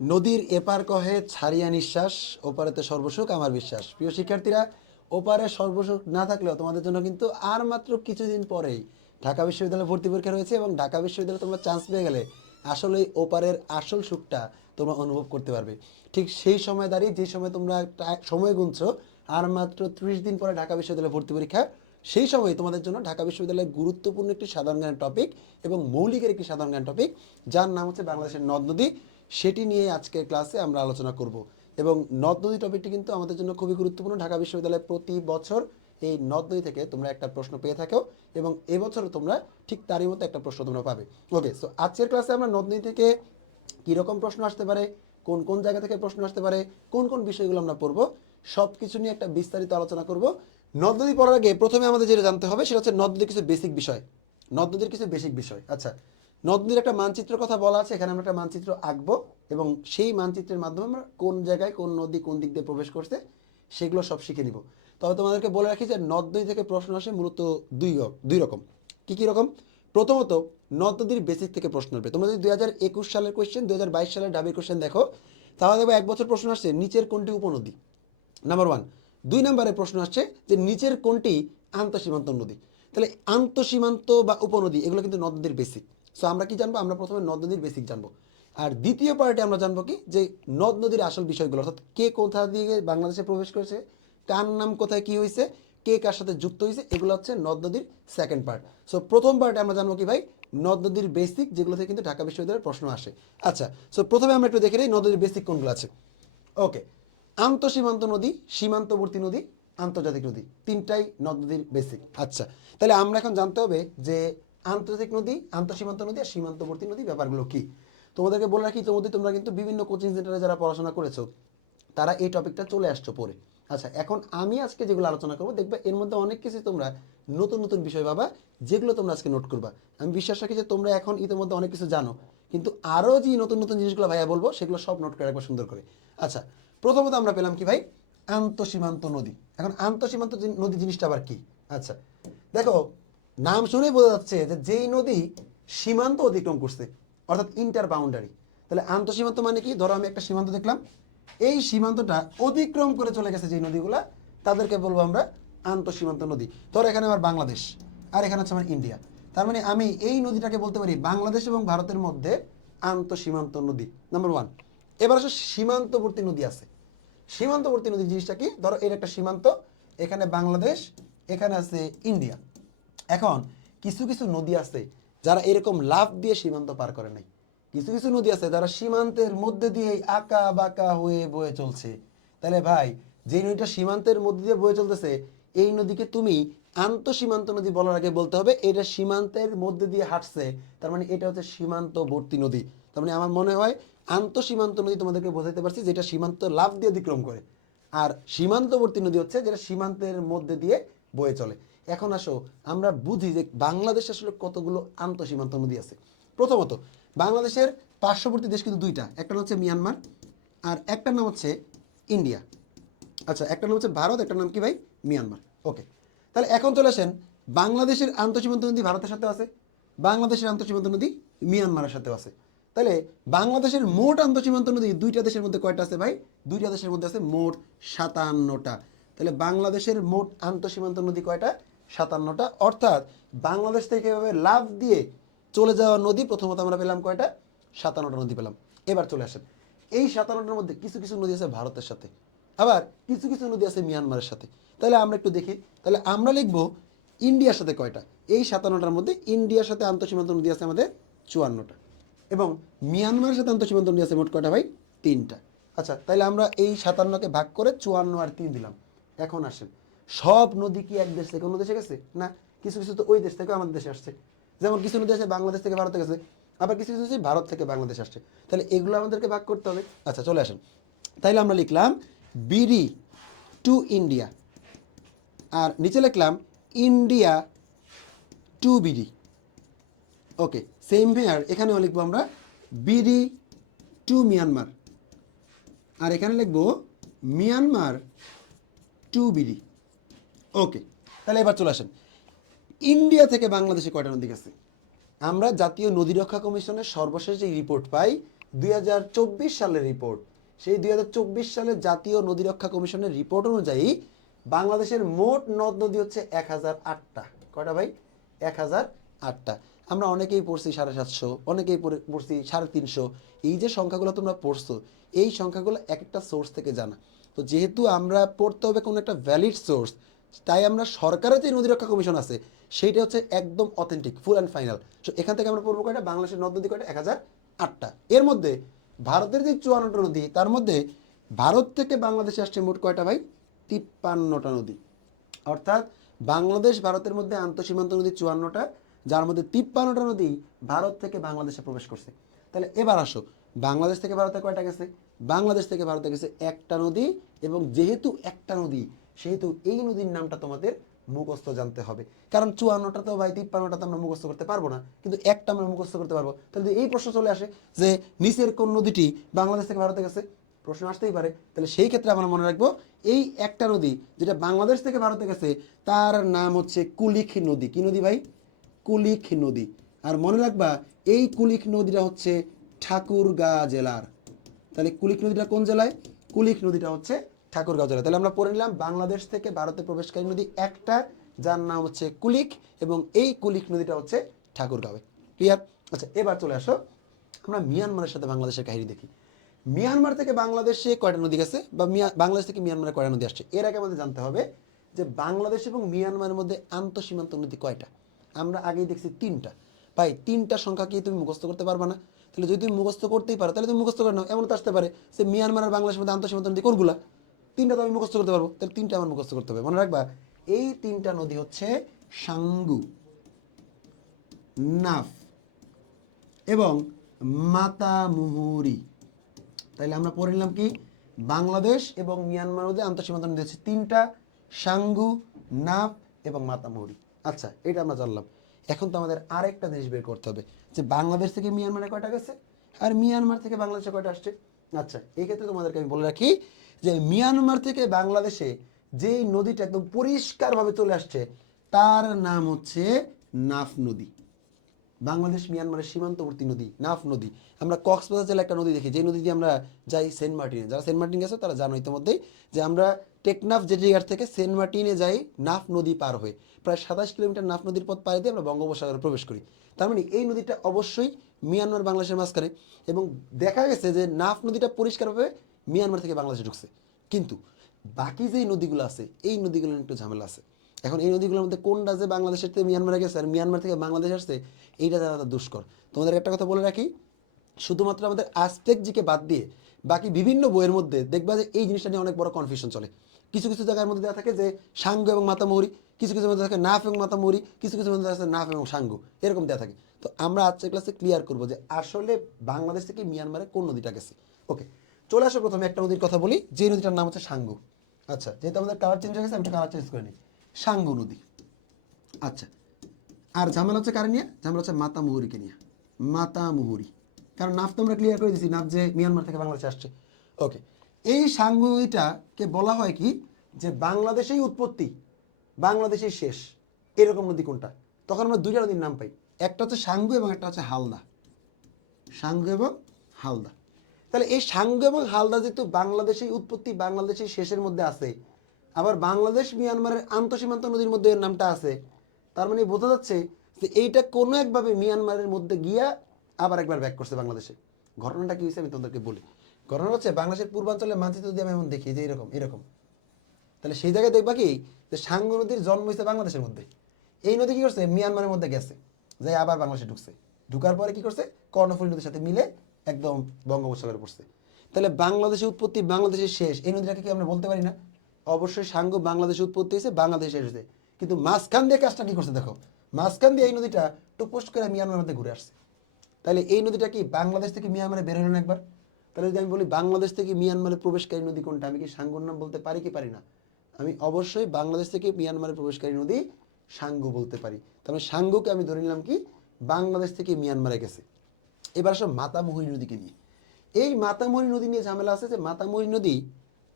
নদীর এপার কহে ছাড়িয়া নিঃশ্বাস, ওপারেতে সর্বসুখ আমার বিশ্বাস। প্রিয় শিক্ষার্থীরা, ওপারে সর্বসুখ না থাকলেও তোমাদের জন্য কিন্তু আর মাত্র কিছুদিন পরেই ঢাকা বিশ্ববিদ্যালয়ে ভর্তি পরীক্ষা রয়েছে এবং ঢাকা বিশ্ববিদ্যালয়ে তোমরা চান্স পেয়ে গেলে আসলে ওপারের আসল সুখটা তোমরা অনুভব করতে পারবে। ঠিক সেই সময় দাঁড়িয়ে যে সময় তোমরা সময় গুনছো আর মাত্র 30 দিন পরে ঢাকা বিশ্ববিদ্যালয়ে ভর্তি পরীক্ষা, সেই সময় তোমাদের জন্য ঢাকা বিশ্ববিদ্যালয়ের গুরুত্বপূর্ণ একটি সাধারণ জ্ঞানের টপিক এবং মৌলিকের একটি সাধারণ জ্ঞান টপিক, যার নাম হচ্ছে বাংলাদেশের নদ নদী, সেটি নিয়ে আজকের ক্লাসে আমরা আলোচনা করব। এবং নদ নদী টপিকটি কিন্তু আমাদের জন্য খুবই গুরুত্বপূর্ণ। ঢাকা বিশ্ববিদ্যালয়ে প্রতি বছর এই নদ নদী থেকে তোমরা একটা প্রশ্ন পেয়ে থাকো এবং এবছরও তোমরা ঠিক তারই মতো একটা প্রশ্ন তোমরা পাবে। ওকে, সো আজকের ক্লাসে আমরা নদ নদী থেকে কীরকম প্রশ্ন আসতে পারে, কোন কোন জায়গা থেকে প্রশ্ন আসতে পারে, কোন কোন বিষয়গুলো আমরা পড়বো, সব কিছু নিয়ে একটা বিস্তারিত আলোচনা করব। নদ নদী পড়ার আগে প্রথমে আমাদের যেটা জানতে হবে সেটা হচ্ছে নদ নদীর কিছু বেসিক বিষয়। নদ নদীর কিছু বেসিক বিষয়। আচ্ছা, নদ নদীর একটা মানচিত্রের কথা বলা আছে, এখানে আমরা একটা মানচিত্র আঁকবো এবং সেই মানচিত্রের মাধ্যমে আমরা কোন জায়গায় কোন নদী কোন দিক দিয়ে প্রবেশ করছে সেগুলো সব শিখে নিব। তবে তোমাদেরকে বলে রাখি যে নদ নদী থেকে প্রশ্ন আসে মূলত দুই রকম। কী রকম? প্রথমত, নদ নদীর বেসিক থেকে প্রশ্ন আসবে। তোমরা যদি 2021 সালের কোয়েশ্চেন 2022 সালের ঢাবির কোয়েশ্চেন দেখো, তাহলে দেখবো এক বছর প্রশ্ন আসছে নিচের কোনটি উপনদী, নাম্বার ওয়ান। 2 নম্বরে প্রশ্ন আসছে যে নিচের কোনটি আন্তঃসীমান্ত নদী। তাহলে আন্তঃসীমান্ত বা উপনদী এগুলো কিন্তু নদ নদীর বেসিক। সো আমরা কি জানবো? আমরা প্রথমে নদ নদীর বেসিক জানবো। আর দ্বিতীয় পার্টে আমরা জানবো কি, যে নদ নদীর আসল বিষয়গুলো, অর্থাৎ কে কোথা দিয়ে বাংলাদেশে প্রবেশ করেছে, কার নাম কোথায় কি হয়েছে, কে কার সাথে যুক্ত হয়েছে, এগুলো হচ্ছে নদ নদীর সেকেন্ড পার্ট। সো প্রথম পার্টে আমরা জানবো কি ভাই, নদ নদীর বেসিক, যেগুলো থেকে কিন্তু ঢাকা বিশ্ববিদ্যালয়ের প্রশ্ন আসে। আচ্ছা, সো প্রথমে আমরা একটু দেখে নিই নদ নদীর বেসিক কোনগুলো আছে। ওকে, আন্তঃসীমান্ত নদী, সীমান্তবর্তী নদী, আন্তর্জাতিক নদী, তিনটাই নদ নদীর বেসিক। আচ্ছা, তাহলে আমরা এখন জানতে হবে যে আন্তর্জাতিক নদী, আন্তঃসীমান্ত নদী আর সীমান্তবর্তী নদী ব্যাপারগুলো কি। তোমাদেরকে বলে রাখি, ইতিমধ্যে তোমরা কিন্তু বিভিন্ন কোচিং সেন্টারে যারা পড়াশোনা করেছো তারা এই টপিকটা চলে আসছো পড়ে। আচ্ছা, এখন আমি আজকে যেগুলো আলোচনা করবো দেখবে এর মধ্যে অনেক কিছু তোমরা নতুন নতুন বিষয় পাবা, যেগুলো তোমরা আজকে নোট করবা। আমি বিশ্বাস রাখি যে তোমরা এখন ইতিমধ্যে অনেক কিছু জানো, কিন্তু আরও যে নতুন নতুন জিনিসগুলো ভাইয়া বলবো সেগুলো সব নোট করে রাখবো সুন্দর করে। আচ্ছা, প্রথমত আমরা পেলাম কি ভাই, আন্তঃসীমান্ত নদী। এখন আন্তঃসীমান্ত নদী জিনিসটা আবার কি? আচ্ছা, দেখো, নাম শুনেই বোঝা যাচ্ছে যে যেই নদী সীমান্ত অতিক্রম করছে, অর্থাৎ ইন্টার বাউন্ডারি। তাহলে আন্তঃসীমান্ত মানে কি? ধরো আমি একটা সীমান্ত দেখলাম, এই সীমান্তটা অতিক্রম করে চলে গেছে যে নদীগুলা, তাদেরকে বলবো আমরা আন্তঃসীমান্ত নদী। ধরো এখানে আমার বাংলাদেশ আর এখানে হচ্ছে আমার ইন্ডিয়া, তার মানে আমি এই নদীটাকে বলতে পারি বাংলাদেশ এবং ভারতের মধ্যে আন্তঃসীমান্ত নদী, নাম্বার ওয়ান। এবার আসলে সীমান্তবর্তী নদী আছে। সীমান্তবর্তী নদী জিনিসটা কি? ধরো এর একটা সীমান্ত, এখানে বাংলাদেশ, এখানে আছে ইন্ডিয়া। এখন কিছু কিছু নদী আছে যারা এরকম লাফ দিয়ে সীমান্ত পার করে নাই। কিছু কিছু নদী আছে যারা সীমান্তের মধ্যে দিয়ে আঁকা বাঁকা হয়ে বয়ে চলছে। তাহলে ভাই, যে নদীটা সীমান্তের মধ্যে দিয়ে বয়ে চলতেছে, এই নদীকে তুমি আন্তঃসীমান্ত নদী বলার আগে বলতে হবে এটা সীমান্তের মধ্যে দিয়ে হাঁটছে, তার মানে এটা হচ্ছে সীমান্তবর্তী নদী। তার মানে আমার মনে হয় আন্তঃসীমান্ত নদী তোমাদেরকে বোঝাতে পারছি যেটা সীমান্ত লাফ দিয়ে অতিক্রম করে, আর সীমান্তবর্তী নদী হচ্ছে যেটা সীমান্তের মধ্যে দিয়ে বয়ে চলে। এখন আসো আমরা বুঝি যে বাংলাদেশে আসলে কতগুলো আন্তঃসীমান্ত নদী আছে। প্রথমত, বাংলাদেশের পার্শ্ববর্তী দেশ কিন্তু দুইটা, একটা হচ্ছে মিয়ানমার আর একটার নাম হচ্ছে ইন্ডিয়া। আচ্ছা, একটা নাম হচ্ছে ভারত, একটা নাম কি ভাই? মিয়ানমার। ওকে, তাহলে এখন চলে আসেন, বাংলাদেশের আন্তঃসীমান্ত নদী ভারতের সাথে আছে, বাংলাদেশের আন্তঃসীমান্ত নদী মিয়ানমারের সাথেও আছে। তাহলে বাংলাদেশের মোট আন্তঃসীমান্ত নদী দুইটা দেশের মধ্যে কয়টা আছে ভাই? দুইটা দেশের মধ্যে আছে মোট 57টা। তাহলে বাংলাদেশের মোট আন্তঃসীমান্ত নদী কয়টা? 57টা। অর্থাৎ বাংলাদেশ থেকে এভাবে লাফ দিয়ে চলে যাওয়া নদী প্রথমত আমরা পেলাম কয়টা? 57টা নদী পেলাম। এবার চলে আসেন, এই 57টার মধ্যে কিছু কিছু নদী আছে ভারতের সাথে, আবার কিছু কিছু নদী আছে মিয়ানমারের সাথে। তাহলে আমরা একটু দেখি, তাহলে আমরা লিখবো ইন্ডিয়ার সাথে কয়টা? এই 57টার মধ্যে ইন্ডিয়ার সাথে আন্তঃসীমান্ত নদী আছে আমাদের 54টা, এবং মিয়ানমারের সাথে আন্তঃসীমান্ত নদী আছে মোট কয়টা ভাই? 3টা। আচ্ছা, তাহলে আমরা এই 57কে ভাগ করে 54 আর 3 দিলাম। এখন আসেন, সব নদী কি এক দেশ থেকে অন্য দেশে গেছে? না, কিছু কিছু তো ওই দেশ থেকে আমাদের দেশে আসছে। যেমন কিছু নদী আছে বাংলাদেশ থেকে ভারতে গেছে, আবার কিছু কিছু ভারত থেকে বাংলাদেশ আসছে। তাহলে এগুলো আমাদেরকে ভাগ করতে হবে। আচ্ছা, চলে আসেন, তাইলে আমরা লিখলাম বিডি টু ইন্ডিয়া, আর নিচে লিখলাম India to BD. Okay, same here এখানেও লিখবো আমরা বিডি টু মিয়ানমার, আর এখানে লিখবো মিয়ানমার টু বিডি। ওকে, তাহলে এবার চলে আসেন, ইন্ডিয়া থেকে বাংলাদেশে কয়টা নদী গেছে? আমরা জাতীয় নদী রক্ষা কমিশনের সর্বশেষ যে রিপোর্ট পাই, 2024 সালের রিপোর্ট, সেই 2024 সালের জাতীয় নদী রক্ষা কমিশনের রিপোর্ট অনুযায়ী বাংলাদেশের মোট নদ নদী হচ্ছে 1008টা। কয়টা ভাই? 1008টা। আমরা অনেকেই পড়ছি 750, অনেকেই পড়ছি 350। এই যে সংখ্যাগুলো তোমরা পড়ছো, এই সংখ্যাগুলো এক একটা সোর্স থেকে জানা। তো যেহেতু আমরা পড়তে হবে কোনো একটা ভ্যালিড সোর্স, তাই আমরা সরকারের যে নদী রক্ষা কমিশন আছে সেইটা হচ্ছে একদম authentic, full and final. So এখান থেকে আমরা পড়বো কয়টা? বাংলাদেশের নদ নদী কয়টা? 1008টা। এর মধ্যে ভারতের যে 54টা নদী, তার মধ্যে ভারত থেকে বাংলাদেশে আসছে মোট কয়টা ভাই? 53টা নদী। অর্থাৎ বাংলাদেশ ভারতের মধ্যে আন্তঃসীমান্ত নদী 54টা, যার মধ্যে 53টা নদী ভারত থেকে বাংলাদেশে প্রবেশ করছে। তাহলে এবার আসো, বাংলাদেশ থেকে ভারতে কয়টা গেছে? বাংলাদেশ থেকে ভারতে গেছে একটা নদী, এবং যেহেতু একটা নদী সেহেতু এই নদীর নামটা তোমাদের মুখস্থ জানতে হবে। কারণ 54টা তো ভাই, 53টা তো আমরা মুখস্থ করতে পারবো না, কিন্তু একটা আমরা মুখস্থ করতে পারবো। তাহলে এই প্রশ্ন চলে আসে যে নিচের কোন নদীটি বাংলাদেশ থেকে ভারতে গেছে, প্রশ্ন আসতেই পারে। তাহলে সেই ক্ষেত্রে আমরা মনে রাখবো এই একটা নদী যেটা বাংলাদেশ থেকে ভারতে গেছে তার নাম হচ্ছে কুলিক নদী। কি নদী ভাই? কুলিক নদী। আর মনে রাখবা এই কুলিক নদীটা হচ্ছে ঠাকুরগাঁ জেলার। তাহলে কুলিক নদীটা কোন জেলায়? কুলিক নদীটা হচ্ছে ঠাকুরগাঁও জেলা। তাহলে আমরা পড়ে নিলাম বাংলাদেশ থেকে ভারতে প্রবেশকারী নদী একটা, যার নাম হচ্ছে কুলিক, এবং এই কুলিক নদীটা হচ্ছে ঠাকুরগাঁওয়ে। ক্লিয়ার? আচ্ছা, এবার চলে আসো আমরা মিয়ানমারের সাথে বাংলাদেশের কাহিনী দেখি। মিয়ানমার থেকে বাংলাদেশে কয়টা নদী গেছে, বা বাংলাদেশ থেকে মিয়ানমারে কয়টা নদী আসছে, এর আগে আমাদের জানতে হবে যে বাংলাদেশ এবং মিয়ানমারের মধ্যে আন্তঃসীমান্ত নদী কয়টা। আমরা আগেই দেখছি 3টা। ভাই 3টা সংখ্যা কি তুমি মুখস্থ করতে পারবা না? তাহলে যদি তুমি মুখস্থ করতেই পারো তাহলে তুমি মুখস্থ করে নাও। এমন তো আসতে পারে যে মিয়ানমার আর বাংলাদেশের মধ্যে আন্তঃসীমান্ত নদী কোনগুলা? 3টা তো আমি মুখস্থ করতে পারবো, তাহলে 3টা আমার মুখস্থ করতে হবে। মনে রাখবা এই 3টা নদী হচ্ছে সাঙ্গু, নাফ এবং মাতামুহুরি। তাইলে আমরা পড়ে নিলাম কি? বাংলাদেশ এবং মিয়ানমার মধ্যে আন্তঃসীমান্ত নদী হচ্ছে 3টা, সাঙ্গু, নাফ এবং মাতামুহুরি। আচ্ছা, এটা আমরা জানলাম। এখন তো আমাদের আরেকটা জিনিস বের করতে হবে যে বাংলাদেশ থেকে মিয়ানমারে কয়টা গেছে আর মিয়ানমার থেকে বাংলাদেশে কয়টা আসছে। আচ্ছা, এই ক্ষেত্রে তোমাদেরকে আমি বলে রাখি যে মিয়ানমার থেকে বাংলাদেশে যেই নদীটা একদম পরিষ্কারভাবে চলে আসছে তার নাম হচ্ছে নাফ নদী। বাংলাদেশ মিয়ানমারের সীমান্তবর্তী নদী নাফ নদী। আমরা কক্সবাজার জেলায় একটা নদী দেখি, যে নদী দিয়ে আমরা যাই সেন্ট মার্টিনে। যারা সেন্ট মার্টিন গেছে তারা জানো ইতিমধ্যেই যে আমরা টেকনাফ জেটিঘাট থেকে সেন্ট মার্টিনে যাই নাফ নদী পার হয়ে। প্রায় 27 কিলোমিটার নাফ নদীর পথ পাড়ি দিয়ে আমরা বঙ্গোপসাগরে প্রবেশ করি। তার মানে এই নদীটা অবশ্যই মিয়ানমার বাংলাদেশের মাঝখানে, এবং দেখা গেছে যে নাফ নদীটা পরিষ্কারভাবে মিয়ানমার থেকে বাংলাদেশে ঢুকছে। কিন্তু বাকি যেই নদীগুলো আছে এই নদীগুলোর একটু ঝামেলা আছে। এখন এই নদীগুলোর মধ্যে কোনটা যে বাংলাদেশের থেকে মিয়ানমারে গেছে আর মিয়ানমার থেকে বাংলাদেশ আসছে এইটা জানা দুষ্কর। তোমাদের একটা কথা বলে রাখি, শুধুমাত্র আমাদের আজটেক জিকে বাদ দিয়ে বাকি বিভিন্ন বইয়ের মধ্যে দেখবা যে এই জিনিসটা নিয়ে অনেক বড় কনফিউশন চলে। কিছু কিছু জায়গার মধ্যে দেওয়া থাকে যে সাঙ্গু এবং মাতামুহুরি, কিছু কিছু মধ্যে থাকে নাফ এবং মাতামুহুরি, কিছু কিছু মধ্যে আছে নাফ এবং সাঙ্গু, এরকম দেওয়া থাকে। তো আমরা আজকের ক্লাসে ক্লিয়ার করবো যে আসলে বাংলাদেশ থেকে মিয়ানমারে কোন নদীটা গেছে। ওকে, চলে আসো প্রথমে একটা নদীর কথা বলি, যে নদীটার নাম হচ্ছে সাঙ্গু। আচ্ছা, যেহেতু আমাদের কালার চেঞ্জ হয়ে গেছে আমি একটা কালার চেঞ্জ করে নিই, সাঙ্গু নদী। আচ্ছা, আর ঝামেলা হচ্ছে কারে নিয়ে? ঝামেলা হচ্ছে মাতামুহুরিকে নিয়ে। মাতামুহুরি, কারণ নাফ তো আমরা ক্লিয়ার করে দিয়েছি নাফ যে মিয়ানমার থেকে বাংলাদেশে আসছে। ওকে, এই সাঙ্গু নদীটাকে বলা হয় কি যে বাংলাদেশেই উৎপত্তি বাংলাদেশেই শেষ, এরকম নদী কোনটা? তখন আমরা দুইটা নদীর নাম পাই, একটা হচ্ছে সাঙ্গু এবং একটা হচ্ছে হালদা। সাঙ্গু এবং হালদা। তাহলে এই সাঙ্গু এবং হালদা যেহেতু বাংলাদেশেই উৎপত্তি বাংলাদেশেই শেষের মধ্যে আছে, আবার বাংলাদেশ মিয়ানমারের আন্তঃসীমান্ত নদীর মধ্যে এর নামটা আছে, তার মানে বোঝা যাচ্ছে যে এইটা কোনো একভাবে মিয়ানমারের মধ্যে গিয়া আবার একবার ব্যাক করছে বাংলাদেশে। ঘটনাটা কি হয়েছে আমি তোমাদেরকে বলি। ঘটনা হচ্ছে বাংলাদেশের পূর্বাঞ্চলের মানচিত্র দিয়ে আমি এমন দেখি যে এরকম এরকম। তাহলে সেই জায়গায় দেখবা কি যে সাঙ্গু নদীর জন্ম হয়েছে বাংলাদেশের মধ্যে। এই নদী কি করছে? মিয়ানমারের মধ্যে গেছে, যাই আবার বাংলাদেশে ঢুকছে। ঢুকার পরে কি করছে? কর্ণফুলী নদীর সাথে মিলে একদম বঙ্গোপসাগরে পড়ছে। তাহলে বাংলাদেশের উৎপত্তি বাংলাদেশের শেষ, এই নদীটাকে কি আমরা বলতে পারি না? অবশ্যই সাঙ্গু বাংলাদেশে উৎপত্তি হয়েছে, বাংলাদেশে শেষ হয়েছে, কিন্তু মাঝখান দিয়ে কাজটা কি করছে দেখো, মাঝখান দিয়ে এই নদীটা টুপোস্ট করে মিয়ানমারের মধ্যে ঘুরে আসছে। তাহলে এই নদীটা কি বাংলাদেশ থেকে মিয়ানমারে বের হলো না একবার? তাহলে যদি আমি বলি বাংলাদেশ থেকে মিয়ানমারে প্রবেশকারী নদী কোনটা, আমি কি সাঙ্গুর নাম বলতে পারি কি পারি না? আমি অবশ্যই বাংলাদেশ থেকে মিয়ানমারে প্রবেশকারী নদী সাঙ্গু বলতে পারি। তাহলে সাঙ্গুকে আমি ধরে নিলাম কি বাংলাদেশ থেকে মিয়ানমারে গেছে। এবার আসো মাতামুহুরি নদীকে নিয়ে। এই মাতামুহুরি নদী নিয়ে ঝামেলা আছে যে মাতামুহুরি নদী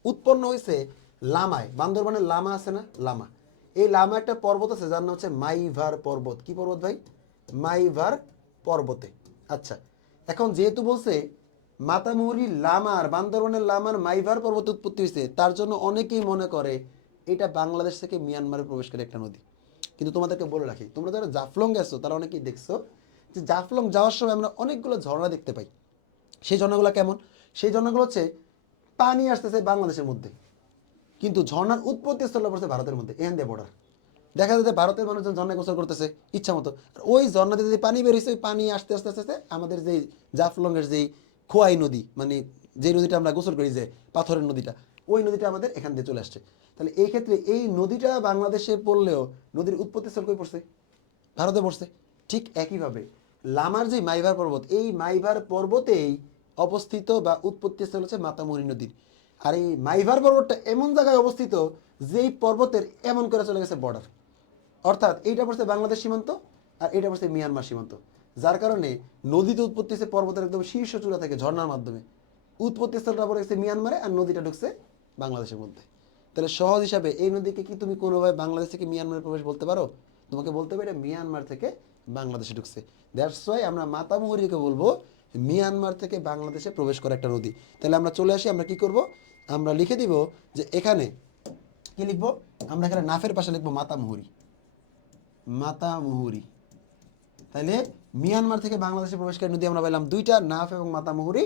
উৎপন্ন হয়েছে লামায়, বান্দরবানের লামা আছে না, লামা। এই লামা একটা পর্বত আছে যার নাম হচ্ছে মাইভার পর্বত। কি পর্বত ভাই? মাইভার পর্বতে। আচ্ছা, এখন যেহেতু বলছে মাতামুহুরি লামার, বান্দরবানের লামার মাইভার পর্বতে উৎপত্তি হয়েছে, তার জন্য অনেকেই মনে করে এটা বাংলাদেশ থেকে মিয়ানমারে প্রবেশকারী একটা নদী। কিন্তু তোমাদেরকে বলে রাখি, তোমরা যারা জাফলং গেছো তারা অনেকেই দেখছো যে জাফলং যাওয়ার সময় আমরা অনেকগুলো ঝর্ণা দেখতে পাই। সেই ঝর্ণাগুলো কেমন? সেই ঝর্ণাগুলো হচ্ছে পানি আসতেছে বাংলাদেশের মধ্যে, কিন্তু ঝর্ণার উৎপত্তি স্থল পড়ছে ভারতের মধ্যে, এখান দিয়ে বর্ডার। দেখা যাচ্ছে ভারতের মানুষজন ঝর্ণায় গোসল করতেছে ইচ্ছা মতো, ওই ঝর্ণা দিয়ে যে পানি বেরিয়েছে ওই পানি আস্তে আস্তে আস্তে আস্তে আমাদের যেই জাফলংয়ের যেই খোয়াই নদী, মানে যে নদীটা আমরা গোসল করি, যে পাথরের নদীটা, ওই নদীটা আমাদের এখান দিয়ে চলে আসছে। তাহলে এই ক্ষেত্রে এই নদীটা বাংলাদেশে পড়লেও নদীর উৎপত্তি স্থল কই পড়ছে? ভারতে পড়ছে। ঠিক একইভাবে লামার যে মাইভার পর্বত, এই মাইভার পর্বতেই অবস্থিত বা উৎপত্তি স্থল হচ্ছে মাতামুহুরি নদীর। আর এই মাইভার পর্বতটা এমন জায়গায় অবস্থিত যেই পর্বতের এমন করে চলে গেছে বর্ডার, অর্থাৎ এইটা পড়ছে বাংলাদেশ সীমান্ত আর এটা পড়ছে মিয়ানমার সীমান্ত। যার কারণে নদীতে উৎপত্তি হচ্ছে পর্বতের একদম শীর্ষ চূড়া থেকে ঝর্ণার মাধ্যমে, উৎপত্তি স্থলটা পড়ে গেছে মিয়ানমারে আর নদীটা ঢুকছে বাংলাদেশের মধ্যে। তাহলে সহজ হিসাবে এই নদীকে কি তুমি কোনোভাবে বাংলাদেশ থেকে মিয়ানমারে প্রবেশ বলতে পারো? তোমাকে বলতে হবে এটা মিয়ানমার থেকে বাংলাদেশে ঢুকছে। দ্যাটস ওয়াই আমরা মাতামুহুরিকে বলবো মিয়ানমার থেকে বাংলাদেশে প্রবেশ করা একটা নদী। তাহলে আমরা চলে আসি, আমরা কি করব, আমরা লিখে দিব যে এখানে কি লিখবো, আমরা এখানে নাফের পাশে লিখবো মাতামুহুরি, মাতামুহুরি। তাহলে মিয়ানমার থেকে বাংলাদেশে প্রবেশকারী নদী আমরা পেলাম দুইটা, নাফ এবং মাতামুহুরি।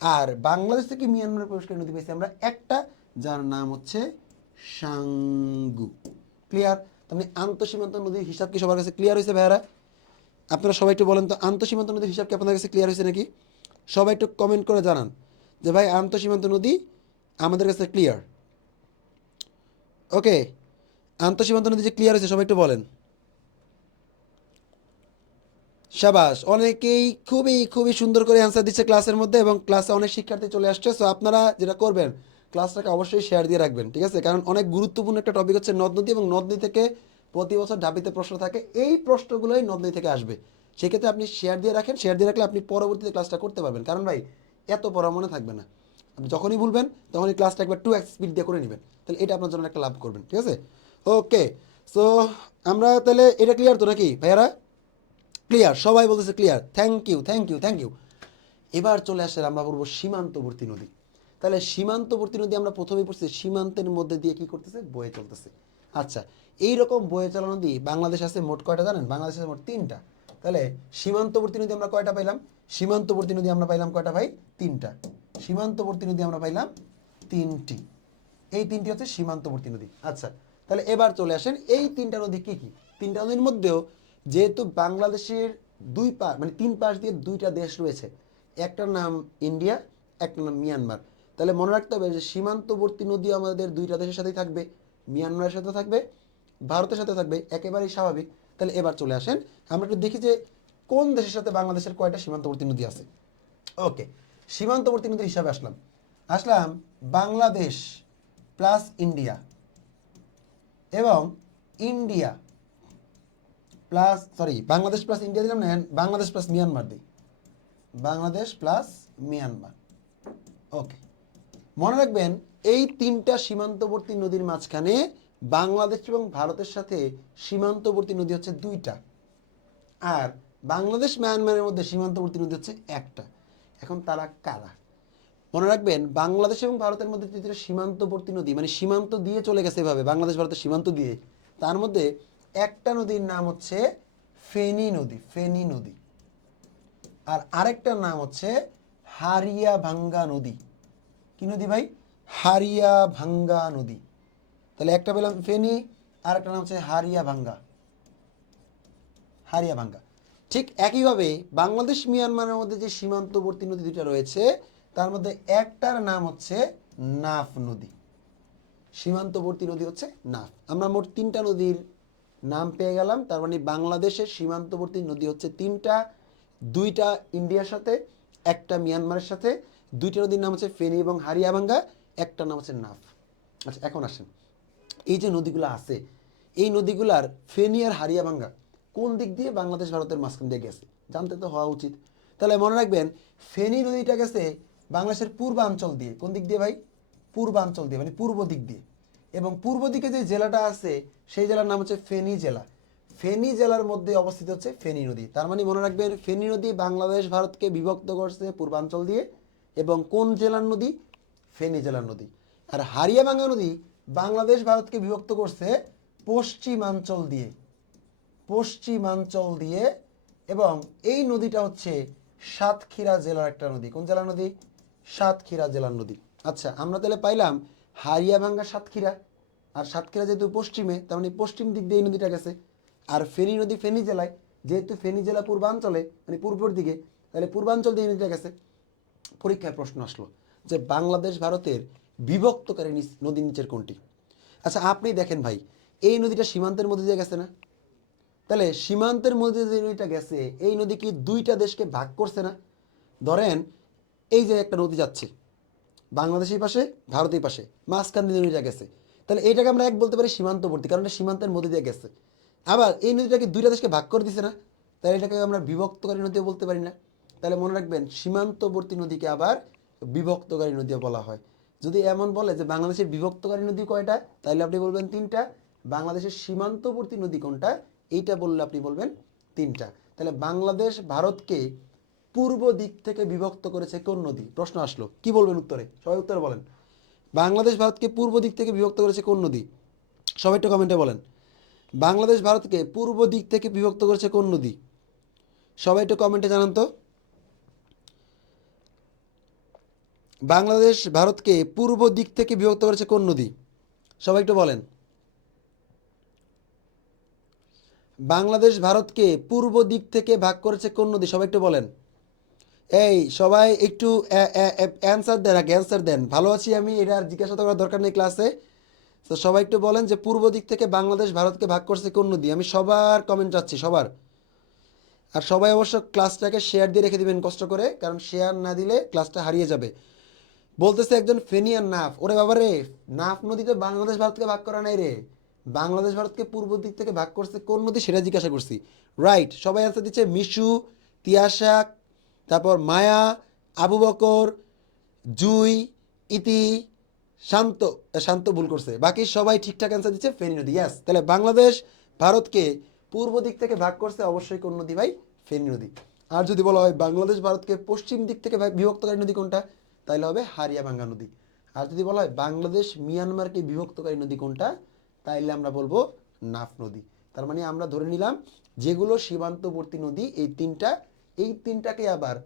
আর বাংলাদেশ থেকে মিয়ানমারে প্রবেশকারী নদী পেয়েছি আমরা একটা, যার নাম হচ্ছে সাঙ্গু। ক্লিয়ার? তাহলে আন্তঃসীমান্ত নদীর হিসাব কি সবার কাছে ক্লিয়ার হয়েছে ভাইয়ারা? আপনারা সবাই একটু বলেন তো, আন্তঃসীমান্ত নদীর হিসাব কি আপনাদের কাছে ক্লিয়ার হয়েছে নাকি? সবাই একটু কমেন্ট করে জানান যে ভাই আন্তঃসীমান্ত নদী আমাদের কাছে ক্লিয়ার। ওকে, আন্তঃসীমান্ত নদী যে ক্লিয়ার হয়েছে সবাই একটু বলেন। শাবাশ, অনেকেই খুবই খুবই সুন্দর করে অ্যান্সার দিচ্ছে ক্লাসের মধ্যে, এবং ক্লাসে অনেক শিক্ষার্থী চলে আসছে। সো আপনারা যেটা করবেন, ক্লাসটাকে অবশ্যই শেয়ার দিয়ে রাখবেন, ঠিক আছে? কারণ অনেক গুরুত্বপূর্ণ একটা টপিক হচ্ছে নদ নদী, এবং নদ নদী থেকে প্রতি বছর ঢাবিতে প্রশ্ন থাকে, এই প্রশ্নগুলোই নদ নদী থেকে আসবে। সেক্ষেত্রে আপনি শেয়ার দিয়ে রাখেন, শেয়ার দিয়ে রাখলে আপনি পরবর্তীতে ক্লাসটা করতে পারবেন। কারণ ভাই এত পড়া মনে থাকবে না, আপনি যখনই ভুলবেন তখনই ক্লাসটা একবার 2x স্পিড দিয়ে করে নেবেন, তাহলে এটা আপনার জন্য একটা লাভ করবেন, ঠিক আছে? ওকে, সো আমরা তাহলে এটা ক্লিয়ার তো নাকি ভাইয়ারা? ক্লিয়ার, সবাই বলতেছে clear, thank you thank you thank you. এবার চলে আসলে আমরা বলবো সীমান্তবর্তী নদী। তাহলে সীমান্তবর্তী নদী আমরা প্রথমেই পড়ছি সীমান্তের মধ্যে দিয়ে কি করতেছে, বয়ে চলতেছে। আচ্ছা, এইরকম বয়ে চলা নদী বাংলাদেশ আছে মোট কয়টা জানেন? বাংলাদেশ আছে মোট 3টা। তাহলে সীমান্তবর্তী নদী আমরা কয়টা পাইলাম? সীমান্তবর্তী নদী আমরা পাইলাম কয়টা ভাই? 3টা। সীমান্তবর্তী নদী আমরা পাইলাম 3টি। এই 3টি হচ্ছে সীমান্তবর্তী নদী। আচ্ছা, তাহলে এবার চলে আসেন এই 3টা নদী কি কি। 3টা নদীর মধ্যেও যেহেতু বাংলাদেশের দুই পাশ, মানে 3 পাশ দিয়ে 2টা দেশ রয়েছে, একটার নাম ইন্ডিয়া, একটার নাম মিয়ানমার। তাহলে মনে রাখতে হবে যে সীমান্তবর্তী নদী আমাদের 2টা দেশের সাথেই থাকবে, মিয়ানমারের সাথে থাকবে, ভারতের সাথে থাকবে, একেবারেই স্বাভাবিক। তাহলে এবার চলে আসেন আমরা একটু দেখি যে কোন দেশের সাথে বাংলাদেশের কয়টা সীমান্তবর্তী নদী আছে। ওকে, সীমান্তবর্তী নদীর হিসাবে আসলাম আসলাম বাংলাদেশ প্লাস ইন্ডিয়া, এবং India plus, sorry, Bangladesh plus India দিলাম না, বাংলাদেশ প্লাস মিয়ানমার দিই, বাংলাদেশ প্লাস মিয়ানমার। ওকে, মনে রাখবেন এই 3টা সীমান্তবর্তী নদীর মাঝখানে বাংলাদেশ এবং ভারতের সাথে সীমান্তবর্তী নদী হচ্ছে 2টা, আর বাংলাদেশ মায়ানমারের মধ্যে সীমান্তবর্তী নদী হচ্ছে একটা। এখন তারা কারা? মনে রাখবেন বাংলাদেশ এবং ভারতের মধ্যে যে সীমান্তবর্তী নদী, মানে সীমান্ত দিয়ে চলে গেছে এভাবে বাংলাদেশ ভারতের সীমান্ত দিয়ে, তার মধ্যে একটা নদীর নাম হচ্ছে ফেনী নদী, ফেনী নদী, আর আরেকটার নাম হচ্ছে হারিয়াভাঙ্গা নদী। কি নদী ভাই? হারিয়াভাঙ্গা নদী। তাহলে একটা পেলাম ফেনী, আর একটা নাম হচ্ছে হারিয়াভাঙ্গা, হারিয়াভাঙ্গা। ঠিক একইভাবে বাংলাদেশ মিয়ানমারের মধ্যে যে সীমান্তবর্তী নদী 2টা রয়েছে, তার মধ্যে একটার নাম হচ্ছে নাফ নদী। সীমান্তবর্তী নদী হচ্ছে নাফ। আমরা মোট 3টা নদীর নাম পেয়ে গেলাম। তার মানে বাংলাদেশের সীমান্তবর্তী নদী হচ্ছে 3টা, 2টা ইন্ডিয়ার সাথে, একটা মিয়ানমারের সাথে। 2টা নদীর নাম হচ্ছে ফেনী এবং হারিয়াভাঙ্গা, একটা নাম হচ্ছে নাফ। আচ্ছা, এখন আসেন এই যে নদীগুলো আছে, এই নদীগুলার ফেনী আর হারিয়াভাঙ্গা কোন দিক দিয়ে বাংলাদেশ ভারতের মাঝখান দিয়ে গেছে জানতে তো হওয়া উচিত। তাহলে মনে রাখবেন ফেনী নদীটা গেছে বাংলাদেশের পূর্বাঞ্চল দিয়ে। কোন দিক দিয়ে ভাই? পূর্বাঞ্চল দিয়ে, মানে পূর্ব দিক দিয়ে। এবং পূর্ব দিকে যে জেলাটা আছে সেই জেলার নাম হচ্ছে ফেনী জেলা। ফেনী জেলার মধ্যে অবস্থিত হচ্ছে ফেনী নদী। তার মানে মনে রাখবেন ফেনী নদী বাংলাদেশ ভারতকে বিভক্ত করছে পূর্বাঞ্চল দিয়ে, এবং কোন জেলার নদী? ফেনী জেলার নদী। আর হারিয়াভাঙ্গা নদী বাংলাদেশ ভারতকে বিভক্ত করছে পশ্চিমাঞ্চল দিয়ে, পশ্চিমাঞ্চল দিয়ে, এবং এই নদীটা হচ্ছে সাতক্ষীরা জেলার একটা নদী। কোন জেলার নদী? সাতক্ষীরা জেলার নদী। আচ্ছা, আমরা তাহলে পাইলাম হারিয়াভাঙ্গা সাতক্ষীরা, আর সাতক্ষীরা যেহেতু পশ্চিমে, তার মানে পশ্চিম দিক দিয়ে এই নদীটা গেছে। আর ফেনী নদী ফেনী জেলায়, যেহেতু ফেনী জেলা পূর্বাঞ্চলে মানে পূর্বর দিকে, তাহলে পূর্বাঞ্চল দিয়ে এই নদীটা গেছে। পরীক্ষায় প্রশ্ন আসলো যে বাংলাদেশ ভারতের বিভক্তকারী নদী নিচের কোনটি? আচ্ছা, আপনি দেখেন ভাই, এই নদীটা সীমান্তের মধ্যে দিয়ে গেছে না? তাহলে সীমান্তের মধ্যে যে নদীটা গেছে, এই নদী কি দুইটা দেশকে ভাগ করছে না? ধরেন এই যে একটা নদী যাচ্ছে, বাংলাদেশের পাশে ভারতের পাশে, মাঝখান দিয়ে নদীটা গেছে, তাহলে এইটাকে আমরা এক বলতে পারি সীমান্তবর্তী, কারণ এটা সীমান্তের মধ্যে দিয়ে গেছে। আবার এই নদীটাকে দুইটা দেশকে ভাগ করে দিছে না? তাহলে এটাকে আমরা বিভক্তকারী নদীও বলতে পারি না? তাহলে মনে রাখবেন, সীমান্তবর্তী নদীকে আবার বিভক্তকারী নদীও বলা হয়। যদি এমন বলে যে বাংলাদেশের বিভক্তকারী নদী কয়টা, তাহলে আপনি বলবেন তিনটা। বাংলাদেশের সীমান্তবর্তী নদী কোনটা, এইটা বললে আপনি বলবেন তিনটা। তাহলে বাংলাদেশ ভারতকে পূর্ব দিক থেকে বিভক্ত করেছে কোন নদী? প্রশ্ন আসলো, কি বলবেন উত্তরে? সবাই উত্তরে বলেন। বাংলাদেশ ভারতকে পূর্ব দিক থেকে বিভক্ত করেছে কোন নদী? সবাই একটু কমেন্টে বলেন। বাংলাদেশ ভারতকে পূর্ব দিক থেকে বিভক্ত করেছে কোন নদী? সবাই একটু কমেন্টে জানান তো। বাংলাদেশ ভারতকে পূর্ব দিক থেকে বিভক্ত করেছে কোন নদী? সবাই একটু বলেন। বাংলাদেশ ভারতকে পূর্ব দিক থেকে ভাগ করেছে কোন নদী? সবাই একটু বলেন। এই সবাই একটু অ্যান্সার দেন, আগে অ্যান্সার দেন। ভালো আছি আমি, এটা আর জিজ্ঞাসা করার দরকার নেই ক্লাসে। তো সবাই একটু বলেন যে পূর্ব দিক থেকে বাংলাদেশ ভারতকে ভাগ করছে কোন নদী? আমি সবার কমেন্ট চাচ্ছি, সবার। আর সবাই অবশ্য ক্লাসটাকে শেয়ার দিয়ে রেখে দিবেন কষ্ট করে, কারণ শেয়ার না দিলে ক্লাসটা হারিয়ে যাবে। বলতেছে একজন ফেনী আর নাফ। ওরে বাবা রে, নাফ নদী তো বাংলাদেশ ভারতকে ভাগ করা নাই রে। বাংলাদেশ ভারতকে পূর্ব দিক থেকে ভাগ করছে কোন নদী সেটা জিজ্ঞাসা করছি। রাইট, সবাই অ্যান্সার দিচ্ছে। মিশু, তিয়াশাক, তারপর মায়া, আবু বকর, জুই, ইতি, শান্ত। শান্ত ভুল করছে, বাকি সবাই ঠিকঠাক অ্যান্সার দিচ্ছে ফেনী নদী। ইয়াস, তাহলে বাংলাদেশ ভারতকে পূর্ব দিক থেকে ভাগ করছে অবশ্যই কোন নদী ভাই? ফেনী নদী। আর যদি বলা হয় বাংলাদেশ ভারতকে পশ্চিম দিক থেকে বিভক্তকারী নদী কোনটা, তাহলে হবে হারিয়াভাঙ্গা নদী। আর যদি বলা হয় বাংলাদেশ মিয়ানমারকে বিভক্তকারী নদী কোনটা, তাইলে আমরা বলবো নাফ নদী। তার মানে আমরা ধরে নিলাম যেগুলো সীমান্তবর্তী নদী এই তিনটা, এই তিনটাকে আবার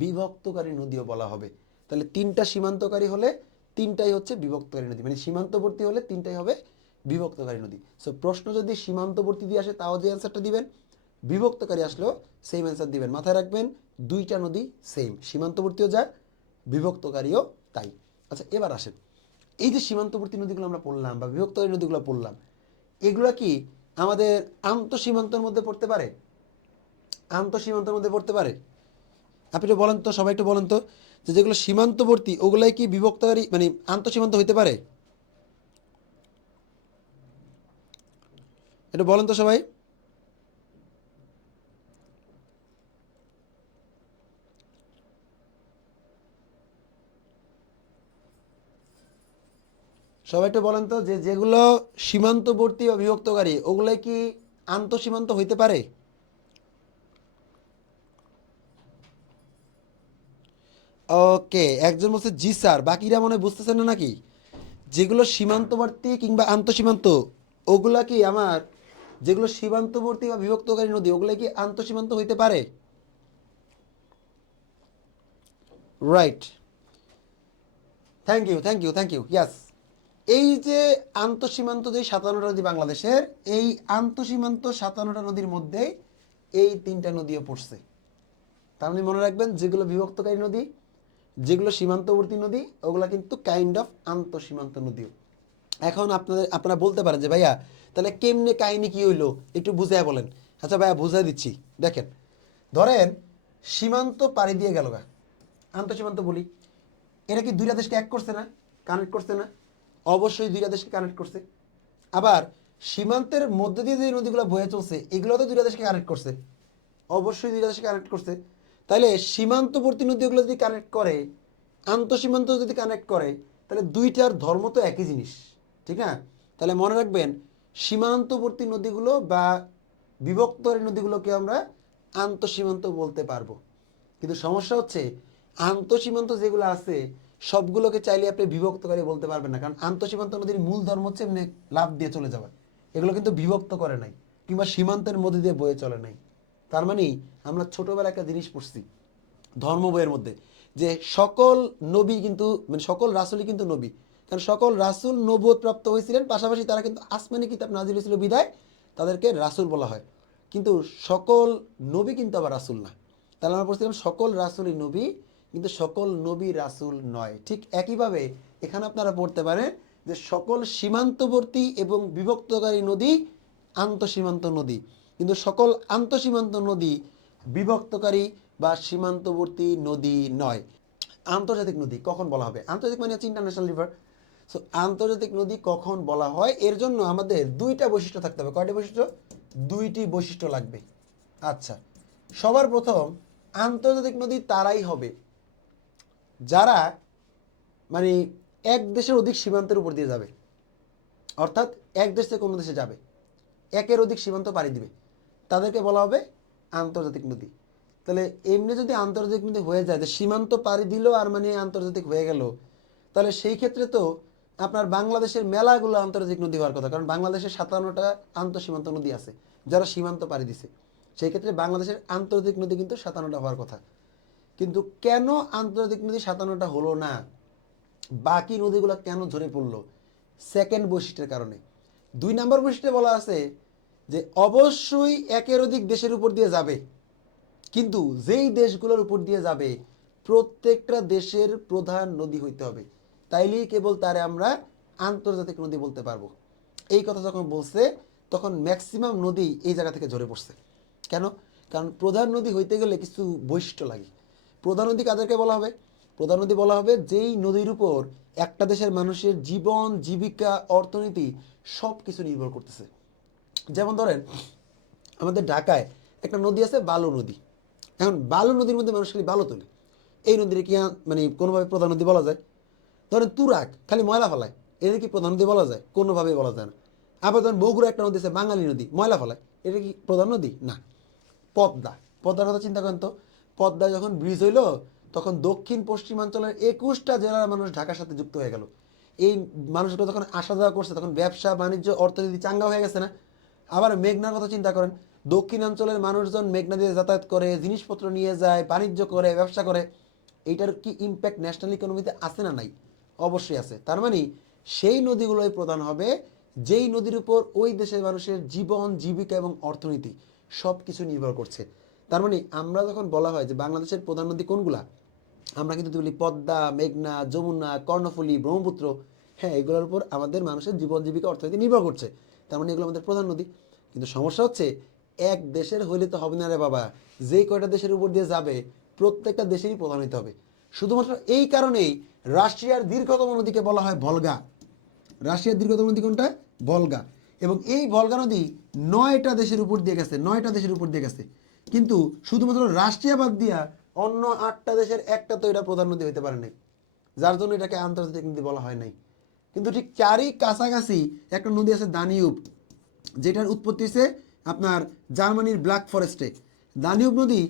বিভক্তকারী নদীও বলা হবে। তাহলে তিনটা সীমান্তকারী হলে তিনটাই হচ্ছে বিভক্তকারী নদী, মানে সীমান্তবর্তী হলে তিনটাই হবে বিভক্তকারী নদী। সো প্রশ্ন যদি সীমান্তবর্তী দিয়ে আসে তাও যে অ্যান্সারটা দিবেন, বিভক্তকারী আসলেও সেম অ্যান্সার দিবেন। মাথায় রাখবেন দুইটা নদী সেম, সীমান্তবর্তীও যা, বিভক্তকারীও তাই। আচ্ছা, এবার আসেন, এই যে সীমান্তবর্তী নদীগুলো আমরা পড়লাম বা বিভক্তকারী নদীগুলো পড়লাম, এগুলো কি আমাদের আন্তঃসীমান্তের মধ্যে পড়তে পারে? আন্তঃসীমান্তের মধ্যে পড়তে পারে? আপনি একটু বলেন তো, সবাই একটু বলেন তো, যে যেগুলো সীমান্তবর্তী ওগুলাই কি বিভক্তকারী মানে আন্তঃসীমান্ত হইতে পারে? একটু বলেন তো সবাই। সবাই একটু বলেন তো, যে যেগুলো সীমান্তবর্তী বা বিভক্তকারী ওগুলাই কি আন্তঃসীমান্ত হইতে পারে? ওকে, একজন বলছে জি স্যার, বাকিরা মনে হয় বুঝতেছেন না নাকি? যেগুলো সীমান্তবর্তী কিংবা আন্তঃসীমান্ত ওগুলা কি আমার, যেগুলো সীমান্তবর্তী বা বিভক্তকারী নদী ওগুলা কি আন্তঃসীমান্ত হইতে পারে? Right, thank you, thank you, thank you. Yes, এই যে আন্তঃসীমান্ত যে 57টা নদী বাংলাদেশের, এই আন্তঃসীমান্ত 57টা নদীর মধ্যে এই তিনটা নদীও পড়ছে। তার মানে মনে রাখবেন যেগুলো বিভক্তকারী নদী, যেগুলো সীমান্তবর্তী নদী ওগুলো কিন্তু কাইন্ড অফ আন্তঃসীমান্ত নদীও। এখন আপনারা বলতে পারেন যে ভাইয়া তাহলে কেমনে কাহিনী কি হইলো একটু বুঝাই বলেন। আচ্ছা ভাইয়া বুঝাই দিচ্ছি, দেখেন, ধরেন সীমান্ত পাড়ি দিয়ে গেল গা, আন্তঃসীমান্ত বলি, এটা কি দুইটা দেশকে এক করছে না, কানেক্ট করছে না? অবশ্যই দুইটা দেশকে কানেক্ট করছে। আবার সীমান্তের মধ্যে দিয়ে যে নদীগুলো বয়ে চলছে এগুলো তো দুইটা দেশকে কানেক্ট করছে, অবশ্যই দুইটা দেশকে কানেক্ট করছে। তাহলে সীমান্তবর্তী নদীগুলো যদি কানেক্ট করে, আন্তঃসীমান্ত যদি কানেক্ট করে, তাহলে দুইটার ধর্ম তো একই জিনিস, ঠিক না? তাহলে মনে রাখবেন সীমান্তবর্তী নদীগুলো বা বিভক্ত নদীগুলোকে আমরা আন্তঃসীমান্ত বলতে পারবো। কিন্তু সমস্যা হচ্ছে আন্তঃসীমান্ত যেগুলো আছে সবগুলোকে চাইলে আপনি বিভক্ত করে বলতে পারবেন না, কারণ আন্তঃসীমান্ত নদীর মূল ধর্ম হচ্ছে এমনি লাফ দিয়ে চলে যাওয়া। এগুলো কিন্তু বিভক্ত করে নাই কিংবা সীমান্তের মধ্যে দিয়ে বয়ে চলে নাই। তার মানে আমরা ছোটবেলায় একটা জিনিস পড়ছি ধর্ম বইয়ের মধ্যে, যে সকল নবী কিন্তু মানে সকল রাসূলই কিন্তু নবী, কারণ সকল রাসূল নবুয়ত প্রাপ্ত হয়েছিলেন, পাশাপাশি তারা কিন্তু আসমানি কিতাব নাজিল হয়েছিল বিধায় তাদেরকে রাসূল বলা হয়। কিন্তু সকল নবী কিন্তু আবার রাসূল না। তাহলে আমরা বলছিলাম সকল রাসূলই নবী, কিন্তু সকল নবী রাসূল নয়। ঠিক একইভাবে এখানে আপনারা পড়তে পারেন যে সকল সীমান্তবর্তী এবং বিভক্তকারী নদী আন্তঃসীমান্ত নদী, কিন্তু সকল আন্তঃসীমান্ত নদী বিভক্তকারী বা সীমান্তবর্তী নদী নয়। আন্তর্জাতিক নদী কখন বলা হবে? আন্তর্জাতিক মানে হচ্ছে ইন্টারন্যাশনাল রিভার। সো আন্তর্জাতিক নদী কখন বলা হয়, এর জন্য আমাদের দুইটা বৈশিষ্ট্য থাকতে হবে। কয়টি বৈশিষ্ট্য? দুইটি বৈশিষ্ট্য লাগবে। আচ্ছা, সবার প্রথম আন্তর্জাতিক নদী তারাই হবে যারা মানে এক দেশের অধিক সীমান্তের উপর দিয়ে যাবে, অর্থাৎ এক দেশ থেকে অন্য দেশে যাবে, একের অধিক সীমান্ত পাড়ি দিবে, তাদেরকে বলা হবে আন্তর্জাতিক নদী। তাহলে এমনি যদি আন্তর্জাতিক নদী হয়ে যায় যে সীমান্ত পাড়ি দিল আর মানে আন্তর্জাতিক হয়ে গেল, তাহলে সেই ক্ষেত্রে তো আপনার বাংলাদেশের মেলাগুলো আন্তর্জাতিক নদী হওয়ার কথা, কারণ বাংলাদেশের 57টা আন্তঃসীমান্ত নদী আছে যারা সীমান্ত পাড়ি দিছে। সেই ক্ষেত্রে বাংলাদেশের আন্তর্জাতিক নদী কিন্তু 57টা হওয়ার কথা। কিন্তু কেন আন্তর্জাতিক নদী 57টা হলো না, বাকি নদীগুলো কেন ঝরে পড়লো? সেকেন্ড বৈশিষ্ট্যের কারণে। 2 নম্বর বৈশিষ্ট্যে বলা আছে যে অবশ্যই একের অধিক দেশের উপর দিয়ে যাবে, কিন্তু যেই দেশগুলোর উপর দিয়ে যাবে প্রত্যেকটা দেশের প্রধান নদী হইতে হবে, তাইলেই কেবল তারে আমরা আন্তর্জাতিক নদী বলতে পারবো। এই কথা যখন বলছে তখন ম্যাক্সিমাম নদী এই জায়গা থেকে ঝরে পড়ছে। কেন? কারণ প্রধান নদী হইতে গেলে কিছু বৈশিষ্ট্য লাগে। প্রধান নদী কাদেরকে বলা হবে? প্রধান নদী বলা হবে যেই নদীর উপর একটা দেশের মানুষের জীবন, জীবিকা, অর্থনীতি সব কিছু নির্ভর করতেছে। যেমন ধরেন আমাদের ঢাকায় একটা নদী আছে বালু নদী। এখন বালু নদীর মধ্যে মানুষ খালি বালু তোলে, এই নদীর কি মানে কোনোভাবে প্রধান নদী বলা যায়? ধরেন তুরাগ খালি ময়লা ফেলায়, এটা কি প্রধান নদী বলা যায়? কোনোভাবেই বলা যায় না। আবার ধরেন বগুড়া একটা নদী আছে বাঙালি নদী, ময়লা ফেলায়, এটা কি প্রধান নদী? না। পদ্মা, পদ্মার কথা চিন্তা করেন তো, পদ্মা যখন ব্রিজ হইলো তখন দক্ষিণ পশ্চিমাঞ্চলের 21টা জেলার মানুষ ঢাকার সাথে যুক্ত হয়ে গেল। এই মানুষগুলো যখন আসা যাওয়া করছে তখন ব্যবসা বাণিজ্য অর্থনীতি চাঙ্গা হয়ে গেছে না? আবার মেঘনার কথা চিন্তা করেন, দক্ষিণাঞ্চলের মানুষজন মেঘনা দিয়ে যাতায়াত করে, জিনিসপত্র নিয়ে যায়, বাণিজ্য করে, ব্যবসা করে। এইটার কি ইম্প্যাক্ট ন্যাশনাল ইকোনমিতে আছে না নাই? অবশ্যই আছে। তার মানে সেই নদীগুলোই প্রধান হবে যেই নদীর উপর ওই দেশের মানুষের জীবন, জীবিকা এবং অর্থনীতি সব কিছু নির্ভর করছে। তার মানে আমরা যখন বলা হয় যে বাংলাদেশের প্রধান নদী কোনগুলা, আমরা কিন্তু বলি পদ্মা, মেঘনা, যমুনা, কর্ণফুলী, ব্রহ্মপুত্র। হ্যাঁ, এগুলোর উপর আমাদের মানুষের জীবন, জীবিকা, অর্থনীতি নির্ভর করছে। তার মানে এগুলো আমাদের প্রধান নদী। কিন্তু সমস্যা হচ্ছে এক দেশের হইলে তো হবে না রে বাবা, যেই কয়টা দেশের উপর দিয়ে যাবে প্রত্যেকটা দেশেরই প্রধান হতে হবে। শুধুমাত্র এই কারণেই রাশিয়ার দীর্ঘতম নদীকে বলা হয় ভলগা। রাশিয়ার দীর্ঘতম নদী কোনটা? ভলগা। এবং এই ভলগা নদী 9টা দেশের উপর দিয়ে গেছে, 9টা দেশের উপর দিয়ে গেছে। কিন্তু শুধুমাত্র রাশিয়া বাদ দিয়া অন্য 8টা দেশের একটা তো এটা প্রধান নদী হইতে পারে নাই, যার জন্য এটাকে আন্তর্জাতিক নদী বলা হয় নাই। কিন্তু ঠিক চারই কাছাকাছি একটা নদী আছে দানিউব, যেটার উৎপত্তি হচ্ছে আপনার জার্মানির ব্ল্যাক ফরেস্টে। দানিউব নদী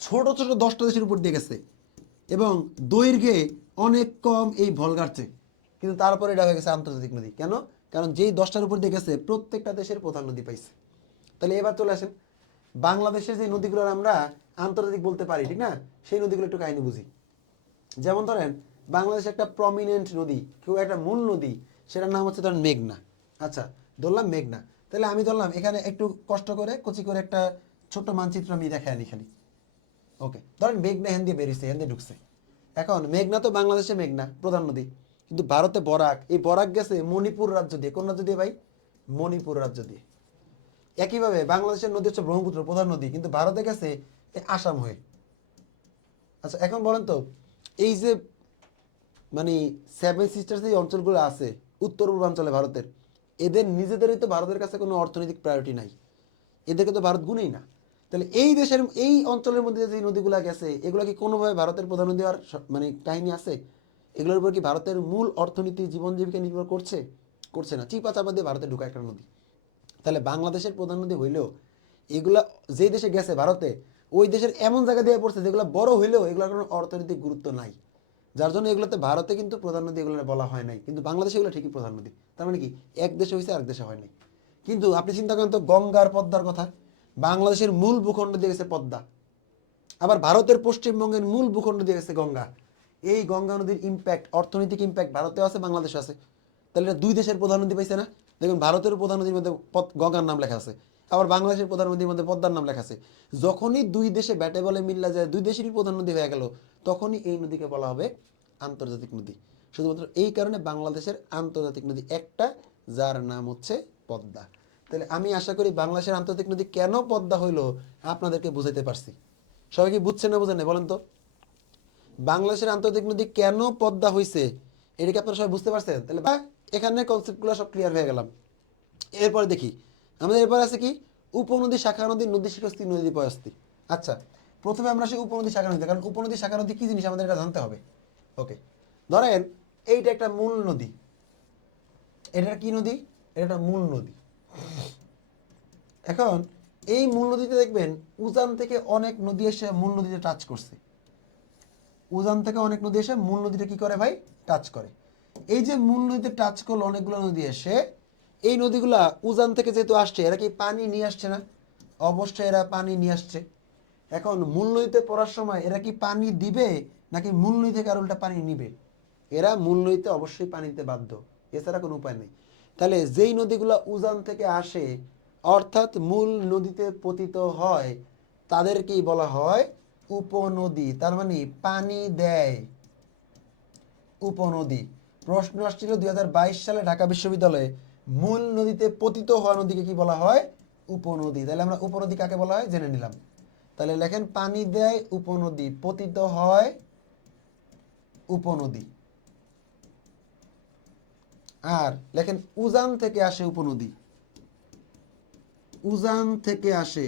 ছোট ছোট 10টা দেশের উপর দিয়ে গেছে এবং দৈর্ঘ্যে অনেক কম এই ভলগার চেয়ে, কিন্তু তারপরে এটা হয়ে গেছে আন্তর্জাতিক নদী। কেন? কারণ যেই 10টার উপর দিয়ে গেছে প্রত্যেকটা দেশের প্রধান নদী পাইছে। তাহলে এবার চলে আসেন বাংলাদেশের যে নদীগুলোর আমরা আন্তর্জাতিক বলতে পারি, ঠিক না? সেই নদীগুলো একটু কাহিনী বুঝি। যেমন ধরেন বাংলাদেশে একটা প্রমিনেন্ট নদী, কেউ একটা মূল নদী, সেটার নাম হচ্ছে ধরেন মেঘনা। আচ্ছা, ধরলাম মেঘনা। তাহলে আমি ধরলাম এখানে একটু কষ্ট করে কচি করে একটা ছোট্ট মানচিত্র আমি দেখে আনি খালি। ওকে, ধরেন মেঘনা হ্যান দিয়ে বেরিয়েছে, হ্যান দিয়ে ঢুকছে। এখন মেঘনা তো বাংলাদেশে মেঘনা প্রধান নদী, কিন্তু ভারতে বরাক, এই বরাক গেছে মণিপুর রাজ্য দিয়ে। কোন রাজ্য দিয়ে ভাই? মণিপুর রাজ্য দিয়ে। একইভাবে বাংলাদেশের নদী হচ্ছে ব্রহ্মপুত্র প্রধান নদী, কিন্তু ভারতে গেছে এই আসাম হয়ে। আচ্ছা, এখন বলেন তো এই যে মানে 7 সিস্টার্স এই অঞ্চলগুলো আছে উত্তর পূর্বাঞ্চলে ভারতের, এদের নিজেদেরই তো ভারতের কাছে কোনো অর্থনৈতিক প্রায়োরিটি নাই, এদেরকে তো ভারত গুনেই না। তাহলে এই দেশের এই অঞ্চলের মধ্যে যে নদীগুলো গেছে এগুলো কি কোনোভাবে ভারতের প্রধান নদী হওয়ার মানে কাহিনী আছে? এগুলোর উপর কি ভারতের মূল অর্থনীতি, জীবন জীবিকা নির্ভর করছে? করছে না। চিপা চাপা দিয়ে ভারতে ঢুকা একটা নদী। তাহলে বাংলাদেশের প্রধান নদী হইলেও এগুলা যেই দেশে গেছে ভারতে, ওই দেশের এমন জায়গা দিয়ে পড়ছে যেগুলো বড় হইলেও এগুলোর কোনো অর্থনৈতিক গুরুত্ব নাই, যার জন্য এগুলোতে ভারতে কিন্তু প্রধান নদী এগুলো বলা হয় নাই, কিন্তু বাংলাদেশে এগুলো ঠিকই প্রধান নদী। তার মানে কি এক দেশে হয়েছে আরেক দেশে হয় নাই। কিন্তু আপনি চিন্তা করেন তো গঙ্গার পদ্মার কথা, বাংলাদেশের মূল ভূখণ্ড দিয়ে গেছে পদ্মা, আবার ভারতের পশ্চিমবঙ্গের মূল ভূখণ্ড দিয়ে গেছে গঙ্গা। এই গঙ্গা নদীর ইম্প্যাক্ট, অর্থনৈতিক ইম্প্যাক্ট ভারতেও আছে বাংলাদেশে আছে। তাহলে এটা দুই দেশের প্রধান নদী পাইছে না? দেখুন ভারতের প্রধান নদীর মধ্যে গঙ্গার নাম লেখা আছে, আবার বাংলাদেশের প্রধান নদীর মধ্যে পদ্মার নাম লেখা আছে। যখনই দুই দেশে ব্যাটে বলে মিল্লা যায়, দুই দেশেরই প্রধান নদী হয়ে গেল, তখনই এই নদীকে বলা হবে আন্তর্জাতিক নদী। শুধুমাত্র এই কারণে বাংলাদেশের আন্তর্জাতিক নদী একটা, যার নাম হচ্ছে পদ্মা। তাহলে আমি আশা করি বাংলাদেশের আন্তর্জাতিক নদী কেন পদ্মা হইলো আপনাদেরকে বুঝাইতে পারছি। সবাই কি বুঝছেন না বুঝেন না বলেন তো? বাংলাদেশের আন্তর্জাতিক নদী কেন পদ্মা হয়েছে এটা কি আপনারা সবাই বুঝতে পারছেন? তাহলে এখানে কনসেপ্টগুলো সব ক্লিয়ার হয়ে গেলাম। এরপরে দেখি আমাদের এরপর আছে কি উপনদী, শাখা নদী, নদী শিখস্তি, নদী পয়স্তি। আচ্ছা, প্রথমে আমরা সেই উপনদী শাখা নদী, কারণ উপনদী শাখা নদী কি জিনিস আমাদের এটা জানতে হবে। ওকে, ধরেন এইটা একটা মূল নদী, এটা কি নদী? এটা একটা মূল নদী। এখন এই মূল নদীতে দেখবেন উজান থেকে অনেক নদী এসে মূল নদীতে টাচ করছে। উজান থেকে অনেক নদী এসে মূল নদীটা কি করে ভাই? টাচ করে। এই যে মূল নদীতে টাচ করলো অনেকগুলো নদী এসে, এই নদীগুলা উজান থেকে যেহেতু আসছে, এরা কি পানি নিয়ে আসছে না? অবশ্যই এরা পানি নিয়ে আসছে। এখন মূল নদীতে পড়ার সময় এরা কি পানি দিবে নাকি মূল নদী থেকে আর উল্টা পানি নিবে? এরা মূল নদীতে অবশ্যই পানি দিতে বাধ্য, এছাড়া কোনো উপায় নেই। তাহলে যেই নদীগুলো উজান থেকে আসে অর্থাৎ মূল নদীতে পতিত হয় তাদেরকেই বলা হয় উপনদী। তার মানে পানি দেয় উপনদী। প্রশ্ন আসছিল 2022 সালে ঢাকা বিশ্ববিদ্যালয়ে, মূল নদীতে পতিত হওয়া নদীকে কি বলা হয়? উপনদী। তাহলে আমরা উপনদী কাকে বলা হয় জেনে নিলাম। তাহলে লেখেন পানি দেয় উপনদী, পতিত হয় উপনদী। আর লেখেন উজান থেকে আসে উপনদী, উজান থেকে আসে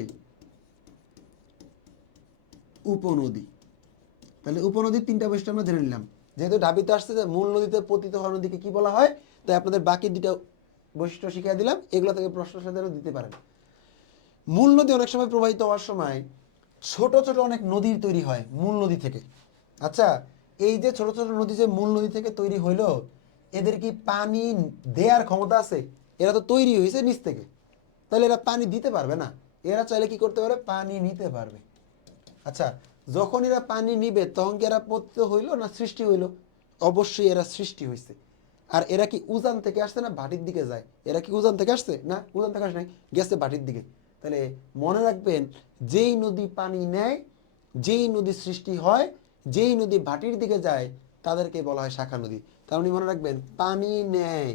উপনদী। তাহলে উপনদীর তিনটা বৈশিষ্ট্য আমরা জেনে নিলাম। যেহেতু ঢাবিতে আসছে যে মূল নদীতে পতিত হওয়া নদীকে কি বলা হয়, তাই আপনাদের বাকি দুটা বৈশিষ্ট্য শিখিয়ে দিলাম, এগুলো থেকে প্রশ্ন সাজানো দিতে পারেন। মূল নদী অনেক সময় প্রবাহিত হওয়ার সময় ছোট ছোট অনেক নদীর তৈরি হয় মূল নদী থেকে। আচ্ছা, এই যে ছোট ছোট নদী যে মূল নদী থেকে তৈরি হইলো, এদের কি পানি দেওয়ার ক্ষমতা আছে? এরা তো তৈরি হয়েছে নিচ থেকে, তাহলে এরা পানি দিতে পারবে না। এরা চাইলে কি করতে পারে? পানি নিতে পারবে। আচ্ছা, যখন এরা পানি নিবে তখন কি এরা পতিত হইলো না সৃষ্টি হইলো? অবশ্যই এরা সৃষ্টি হয়েছে। আর এরা কি উজান থেকে আসছে না ভাটির দিকে যায়? এরা কি উজান থেকে আসছে? না, উজান থেকে আসে নাই, গেছে ভাটির দিকে। তাহলে মনে রাখবেন, যেই নদী পানি নেয়, যেই নদী সৃষ্টি হয়, যেই নদী ভাটির দিকে যায় তাদেরকে বলা হয় শাখা নদী। তার মানে মনে রাখবেন, পানি নেয়,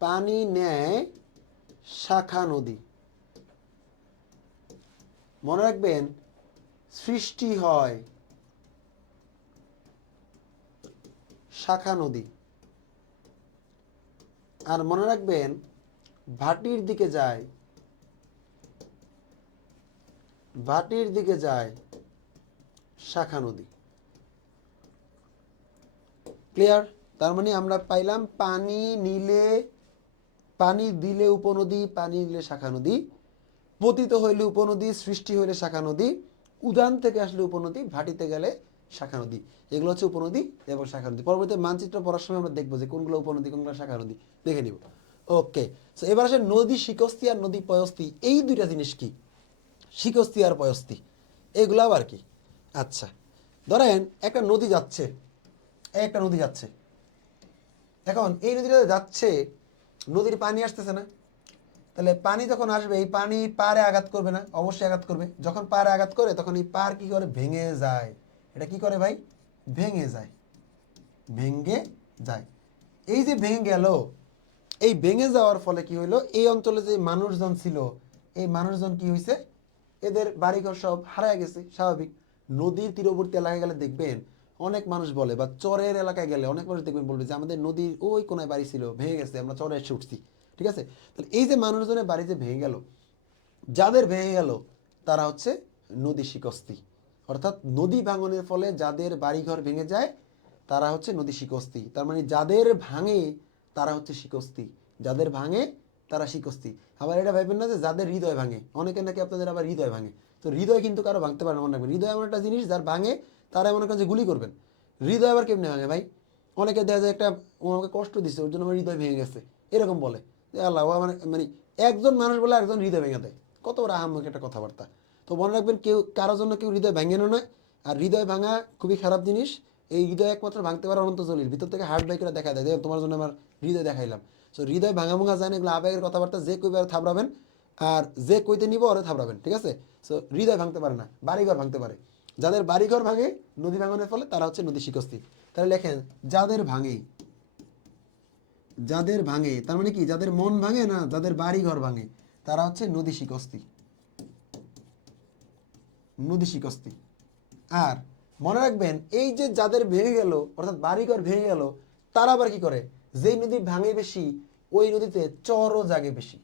পানি নেয় শাখা নদী। মনে রাখবেন, সৃষ্টি হয় শাখা নদী। আর মনে রাখবেন, ভাটির দিকে যায়, ভাটির দিকে যায় শাখা নদী। ক্লিয়ার? তার মানে আমরা পাইলাম পানি নিলে, পানি দিলে উপনদী, পানি দিলে শাখা নদী, পতিত হইলে উপনদী, সৃষ্টি হইলে শাখা নদী, উদান থেকে আসলে উপনদী, ভাটিতে গেলে শাখা নদী। এগুলো হচ্ছে উপনদী এবং শাখা নদী। পরবর্তী মানচিত্র পড়ার সময় আমরা দেখবো যে কোনগুলো উপনদী কোনগুলো শাখা নদী, দেখে নিব। ওকে, সো এবার আসে নদী শিকস্তি আর নদী পয়স্তি। এই দুইটা জিনিস কি? শিকস্তি আর পয়স্তি এগুলো আবার কি? আচ্ছা, ধরেন একটা নদী যাচ্ছে, একটা নদী যাচ্ছে। এখন এই নদীটা যাচ্ছে, নদীর পানি আসতেছে না? তাহলে পানি যখন আসবে এই পানি পাড়ে আঘাত করবে না? অবশ্যই আঘাত করবে। যখন পাড়ে আঘাত করে তখন এই পাড় কি করে? ভেঙে যায়। এটা কি করে ভাই? ভেঙে যায়, ভেঙে যায়। এই যে ভেঙে গেল, এই ভেঙে যাওয়ার ফলে কি হইলো? এই অঞ্চলে যে মানুষজন ছিল, এই মানুষজন কি হয়েছে? এদের বাড়িঘর সব হারায় গেছে, স্বাভাবিক। নদীর তীরবর্তী এলাকায় গেলে দেখবেন অনেক মানুষ বলে, বা চরের এলাকায় গেলে অনেক মানুষ দেখবেন বলবে যে আমাদের নদীর ওই কোনায় বাড়ি ছিল, ভেঙে গেছে, আমরা চরে এসে উঠছি। ঠিক আছে? তাহলে এই যে মানুষজনের বাড়ি যে ভেঙে গেল, যাদের ভেঙে গেল তারা হচ্ছে নদী শিকস্তি। অর্থাৎ নদী ভাঙনের ফলে যাদের বাড়িঘর ভেঙে যায় তারা হচ্ছে নদী শিকস্তি। তার মানে যাদের ভাঙে তারা হচ্ছে শিকস্তি, যাদের ভাঙে তারা শিকস্তি। আবার এটা ভাববেন না যে যাদের হৃদয় ভাঙে, অনেকের নাকি আপনাদের আবার হৃদয় ভাঙে, তো হৃদয় কিন্তু কারো ভাঙতে পারে না, মনে রাখবেন। হৃদয় এমন একটা জিনিস যার ভাঙে তারা মনে করেন যে গুলি করবেন। হৃদয় আবার কেমনে ভাঙে ভাই? অনেকে দেখা যায় একটা, ও আমাকে কষ্ট দিচ্ছে ওর জন্য আমার হৃদয় ভেঙে গেছে, এরকম বলে যে আল্লাহ ও আমার মানে একজন মানুষ বলে একজন হৃদয় ভেঙে দেয়, কত বড় আহাম্মক একটা কথাবার্তা। তো মনে রাখবেন কেউ কারোর জন্য কেউ হৃদয় ভাঙেনও নয়। আর হৃদয় ভাঙা খুবই খারাপ জিনিস। এই হৃদয় একমাত্র ভাঙতে পারে অনন্ত জলিল, ভিতর থেকে হার্ট বাইক করে দেখা দেয় যে তোমার জন্য আমার হৃদয় দেখাইলাম। সো হৃদয় ভাঙা ভাঙা যায় না, এগুলো আবেগের কথাবার্তা, যে কইবার থাবড়াবেন আর যে কইতে নিব ওরে থাবড়াবেন, ঠিক আছে? সো হৃদয় ভাঙতে পারে না, বাড়িঘর ভাঙতে পারে। যাদের বাড়িঘর ভাঙে নদী ভাঙনের ফলে তারা হচ্ছে নদী শিকস্তি। তাহলে লেখেন যাদের ভাঙে, যাদের ভাঙে তার মানে কি, যাদের মন ভাঙে না, যাদের বাড়ি ঘর ভাঙে তারা হচ্ছে নদী শিকস্তি, নদী শিকস্তি। আর মনে রাখবেন এই যে যাদের ভেঙে গেল অর্থাৎ বাড়িঘর ভেঙে গেল, তারা আবার কি করে, যেই নদী ভাঙে বেশি ওই নদীতে চরও জাগে বেশি।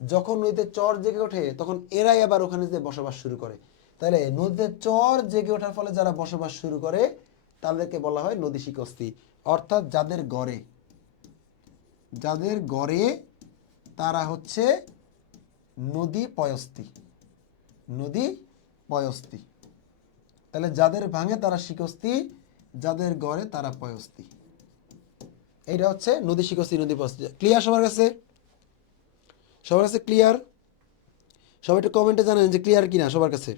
যখন নদীতে চর জেগে ওঠে তখন এরাই আবার ওখানে যে বসবাস শুরু করে। তাহলে নদীতে চর জেগে ওঠার ফলে যারা বসবাস শুরু করে তাদেরকে বলা হয় নদী শিকস্তি। অর্থাৎ যাদের গড়ে, যাদের গড়ে তারা হচ্ছে নদী পয়স্তি, নদী পয়স্তি। তাহলে যাদের ভাঙে তারা শিকস্তি, যাদের গড়ে তারা পয়স্তি। এইটা হচ্ছে নদী শিকস্তি, নদী পয়স্তি। ক্লিয়ার সবার কাছে? সবার কাছে ক্লিয়ার? সবাই একটু কমেন্টে জানান যে ক্লিয়ার কিনা সবার কাছে।